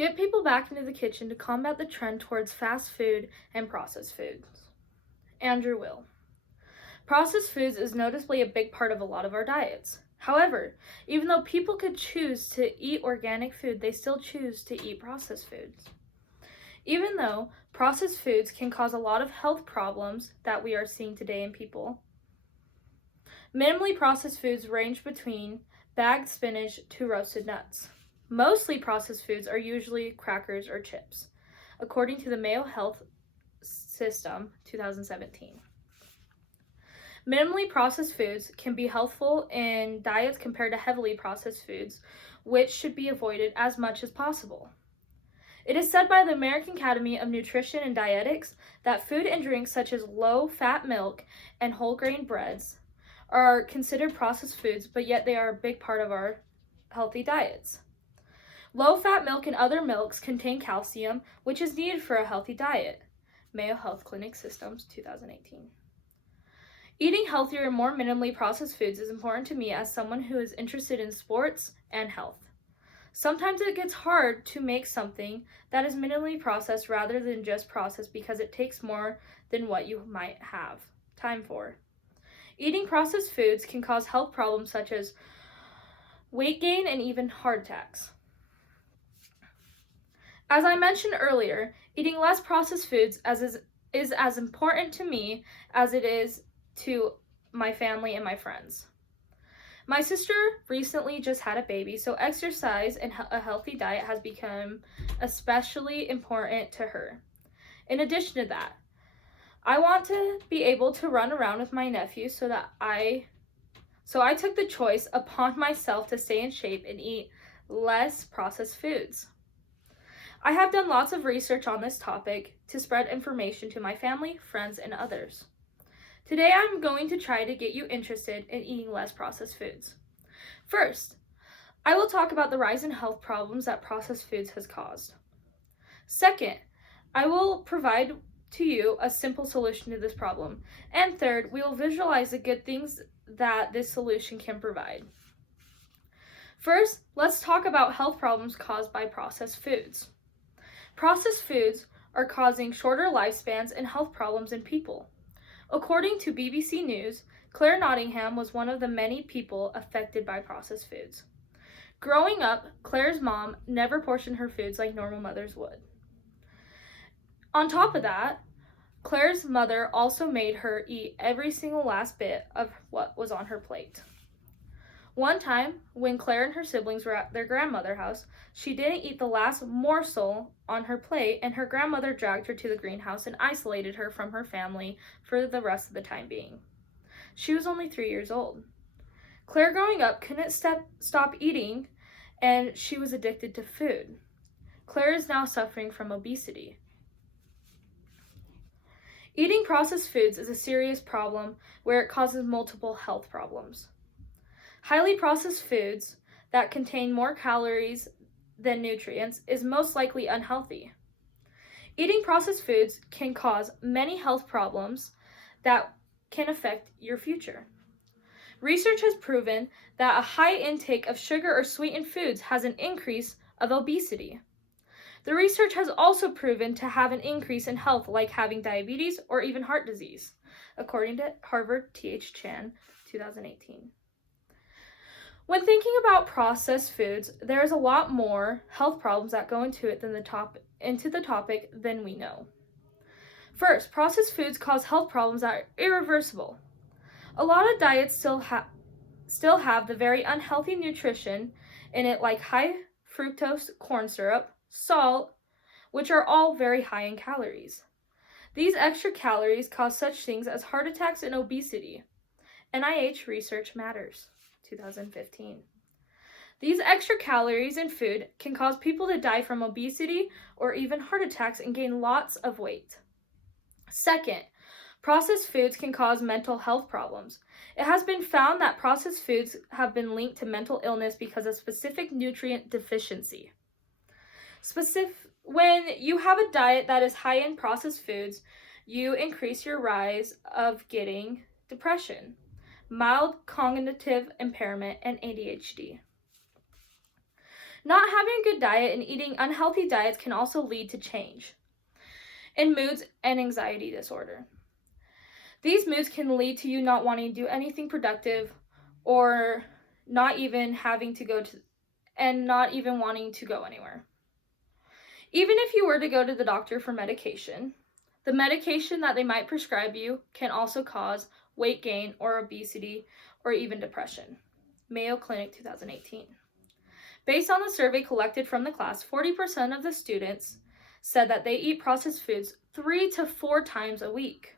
Get people back into the kitchen to combat the trend towards fast food and processed foods. Andrew Will. Processed foods is noticeably a big part of a lot of our diets. However, even though people could choose to eat organic food, they still choose to eat processed foods. Even though processed foods can cause a lot of health problems that we are seeing today in people, minimally processed foods range between bagged spinach to roasted nuts. Mostly processed foods are usually crackers or chips, according to the Mayo Health System 2017. Minimally processed foods can be healthful in diets compared to heavily processed foods, which should be avoided as much as possible. It is said by the American Academy of Nutrition and Dietetics that food and drinks such as low-fat milk and whole grain breads are considered processed foods, but yet they are a big part of our healthy diets. Low-fat milk and other milks contain calcium, which is needed for a healthy diet. Mayo Health Clinic Systems, 2018. Eating healthier and more minimally processed foods is important to me as someone who is interested in sports and health. Sometimes it gets hard to make something that is minimally processed rather than just processed because it takes more than what you might have time for. Eating processed foods can cause health problems such as weight gain and even heart attacks. As I mentioned earlier, eating less processed foods is as important to me as it is to my family and my friends. My sister recently just had a baby, so exercise and a healthy diet has become especially important to her. In addition to that, I want to be able to run around with my nephew so I took the choice upon myself to stay in shape and eat less processed foods. I have done lots of research on this topic to spread information to my family, friends, and others. Today I'm going to try to get you interested in eating less processed foods. First, I will talk about the rise in health problems that processed foods has caused. Second, I will provide to you a simple solution to this problem. And third, we will visualize the good things that this solution can provide. First, let's talk about health problems caused by processed foods. Processed foods are causing shorter lifespans and health problems in people. According to BBC News, Claire Nottingham was one of the many people affected by processed foods. Growing up, Claire's mom never portioned her foods like normal mothers would. On top of that, Claire's mother also made her eat every single last bit of what was on her plate. One time, when Claire and her siblings were at their grandmother's house, she didn't eat the last morsel on her plate, and her grandmother dragged her to the greenhouse and isolated her from her family for the rest of the time being. She was only 3 years old. Claire, growing up, couldn't stop eating, and she was addicted to food. Claire is now suffering from obesity. Eating processed foods is a serious problem where it causes multiple health problems. Highly processed foods that contain more calories than nutrients is most likely unhealthy. Eating processed foods can cause many health problems that can affect your future. Research has proven that a high intake of sugar or sweetened foods has an increase of obesity. The research has also proven to have an increase in health like having diabetes or even heart disease, according to Harvard T.H. Chan, 2018. When thinking about processed foods, there is a lot more health problems that go into the topic than we know. First, processed foods cause health problems that are irreversible. A lot of diets still have the very unhealthy nutrition in it, like high fructose corn syrup, salt, which are all very high in calories. These extra calories cause such things as heart attacks and obesity. NIH Research Matters, 2015. These extra calories in food can cause people to die from obesity or even heart attacks and gain lots of weight. Second, processed foods can cause mental health problems. It has been found that processed foods have been linked to mental illness because of specific nutrient deficiency. When you have a diet that is high in processed foods, you increase your rise of getting depression, mild cognitive impairment, and ADHD. Not having a good diet and eating unhealthy diets can also lead to change in moods and anxiety disorder. These moods can lead to you not wanting to do anything productive or not even having to go to and not even wanting to go anywhere. Even if you were to go to the doctor for medication, the medication that they might prescribe you can also cause weight gain or obesity or even depression. Mayo Clinic 2018. Based on the survey collected from the class, 40% of the students said that they eat processed foods 3 to 4 times a week.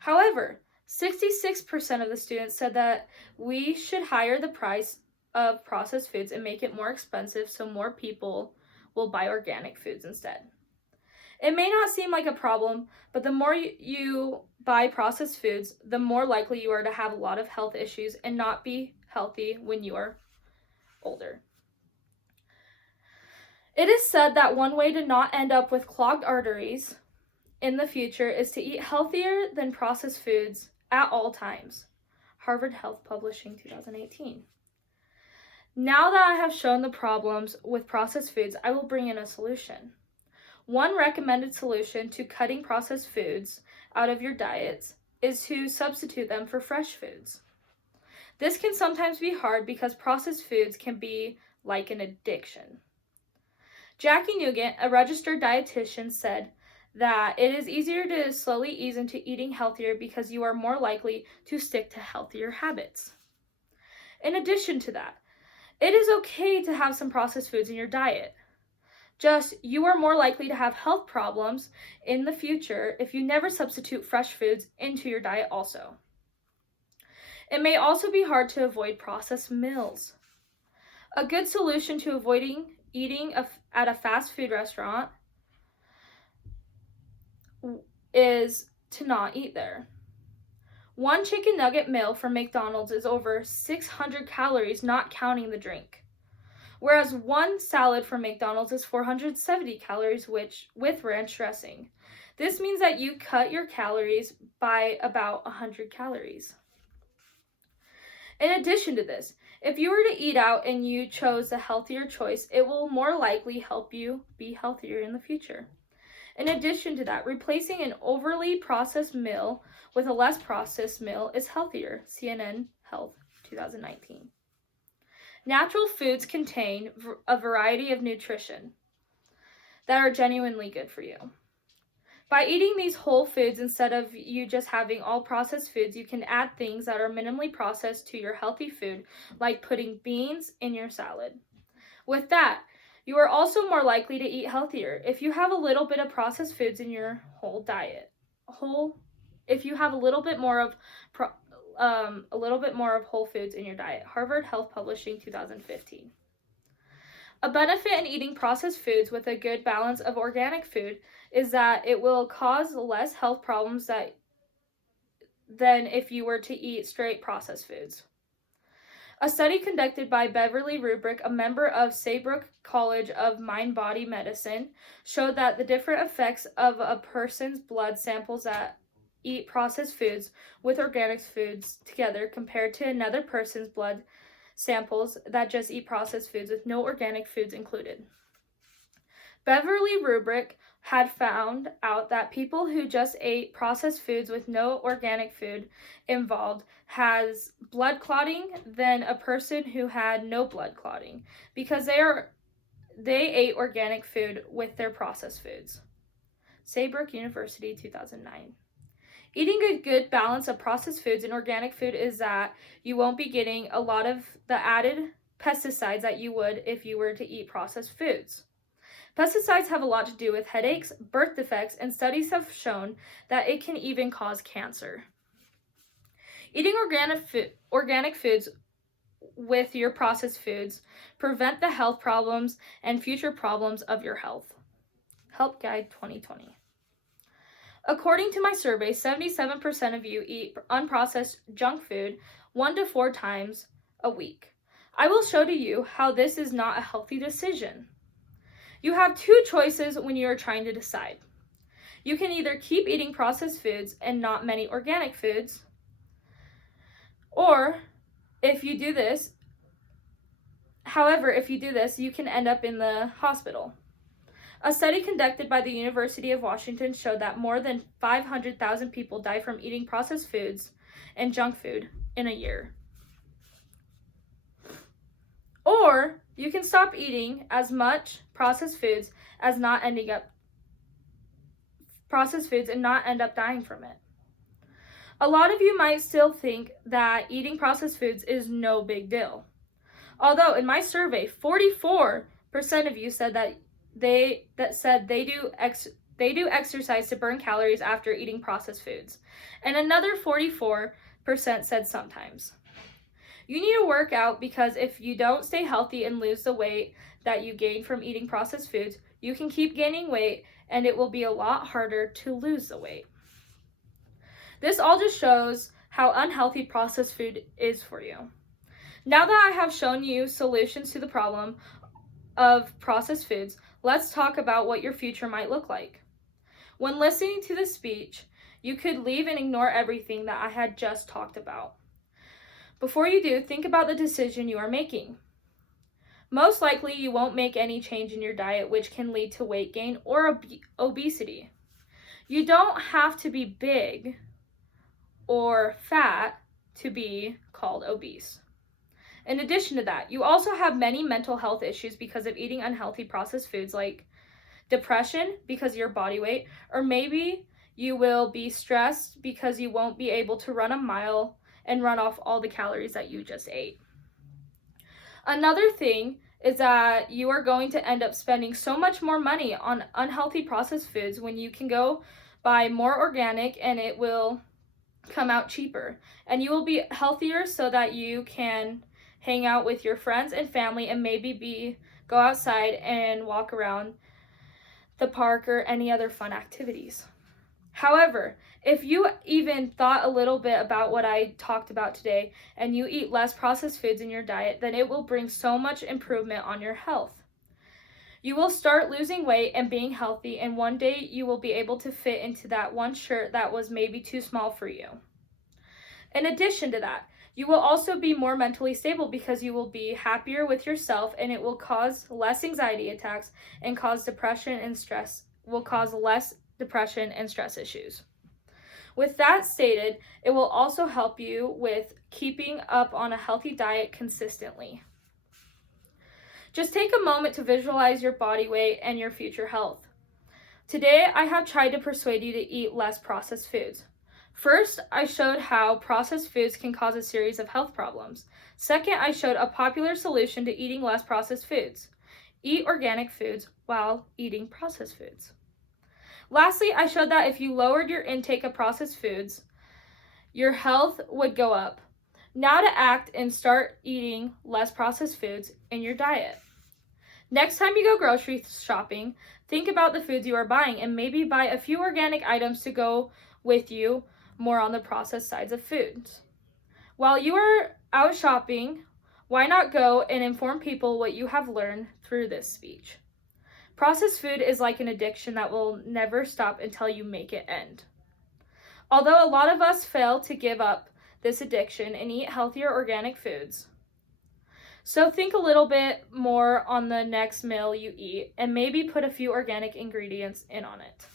However, 66% of the students said that we should higher the price of processed foods and make it more expensive so more people will buy organic foods instead. It may not seem like a problem, but the more you buy processed foods, the more likely you are to have a lot of health issues and not be healthy when you are older. It is said that one way to not end up with clogged arteries in the future is to eat healthier than processed foods at all times. Harvard Health Publishing 2018. Now that I have shown the problems with processed foods, I will bring in a solution. One recommended solution to cutting processed foods out of your diets is to substitute them for fresh foods. This can sometimes be hard because processed foods can be like an addiction. Jackie Nugent, a registered dietitian, said that it is easier to slowly ease into eating healthier because you are more likely to stick to healthier habits. In addition to that, it is okay to have some processed foods in your diet. Just, you are more likely to have health problems in the future if you never substitute fresh foods into your diet also. It may also be hard to avoid processed meals. A good solution to avoiding eating at a fast food restaurant is to not eat there. One chicken nugget meal from McDonald's is over 600 calories, not counting the drink. Whereas one salad from McDonald's is 470 calories with ranch dressing. This means that you cut your calories by about 100 calories. In addition to this, if you were to eat out and you chose the healthier choice, it will more likely help you be healthier in the future. In addition to that, replacing an overly processed meal with a less processed meal is healthier. CNN Health 2019. Natural foods contain a variety of nutrition that are genuinely good for you. By eating these whole foods instead of you just having all processed foods, you can add things that are minimally processed to your healthy food, like putting beans in your salad. With that, you are also more likely to eat healthier if you have a little bit of processed foods in your whole diet. If you have a little bit more of whole foods in your diet. Harvard Health Publishing 2015. A benefit in eating processed foods with a good balance of organic food is that it will cause less health problems than if you were to eat straight processed foods. A study conducted by Beverly Rubrick, a member of Saybrook College of Mind-Body Medicine, showed that the different effects of a person's blood samples that eat processed foods with organic foods together compared to another person's blood samples that just eat processed foods with no organic foods included. Beverly Rubrick had found out that people who just ate processed foods with no organic food involved has blood clotting than a person who had no blood clotting because they ate organic food with their processed foods. Saybrook University 2009. Eating a good balance of processed foods and organic food is that you won't be getting a lot of the added pesticides that you would if you were to eat processed foods. Pesticides have a lot to do with headaches, birth defects, and studies have shown that it can even cause cancer. Eating organic foods with your processed foods prevent the health problems and future problems of your health. Help Guide 2020. According to my survey, 77% of you eat unprocessed junk food 1 to 4 times a week. I will show to you how this is not a healthy decision. You have 2 choices when you are trying to decide. You can either keep eating processed foods and not many organic foods, or if you do this, However, if you do this, you can end up in the hospital. A study conducted by the University of Washington showed that more than 500,000 people die from eating processed foods and junk food in a year. Or you can stop eating as much processed foods and not end up dying from it. A lot of you might still think that eating processed foods is no big deal. Although in my survey, 44% of you said that they do exercise to burn calories after eating processed foods, and another 44% said sometimes. You need to work out, because if you don't stay healthy and lose the weight that you gain from eating processed foods, you can keep gaining weight and it will be a lot harder to lose the weight. This all just shows how unhealthy processed food is for you. Now that I have shown you solutions to the problem of processed foods, let's talk about what your future might look like. When listening to this speech, you could leave and ignore everything that I had just talked about. Before you do, think about the decision you are making. Most likely, you won't make any change in your diet, which can lead to weight gain or obesity. You don't have to be big or fat to be called obese. In addition to that, you also have many mental health issues because of eating unhealthy processed foods, like depression because of your body weight, or maybe you will be stressed because you won't be able to run a mile and run off all the calories that you just ate. Another thing is that you are going to end up spending so much more money on unhealthy processed foods when you can go buy more organic and it will come out cheaper. And you will be healthier so that you can hang out with your friends and family and maybe go outside and walk around the park or any other fun activities. However, if you even thought a little bit about what I talked about today and you eat less processed foods in your diet, then it will bring so much improvement on your health. You will start losing weight and being healthy, and one day you will be able to fit into that one shirt that was maybe too small for you. In addition to that, you will also be more mentally stable because you will be happier with yourself, and it will cause less anxiety attacks and cause less depression and stress issues. With that stated, it will also help you with keeping up on a healthy diet consistently. Just take a moment to visualize your body weight and your future health. Today, I have tried to persuade you to eat less processed foods. First, I showed how processed foods can cause a series of health problems. Second, I showed a popular solution to eating less processed foods. Eat organic foods while eating processed foods. Lastly, I showed that if you lowered your intake of processed foods, your health would go up. Now to act and start eating less processed foods in your diet. Next time you go grocery shopping, think about the foods you are buying and maybe buy a few organic items to go with you more on the processed sides of foods. While you are out shopping, why not go and inform people what you have learned through this speech? Processed food is like an addiction that will never stop until you make it end. Although a lot of us fail to give up this addiction and eat healthier organic foods, so think a little bit more on the next meal you eat and maybe put a few organic ingredients in on it.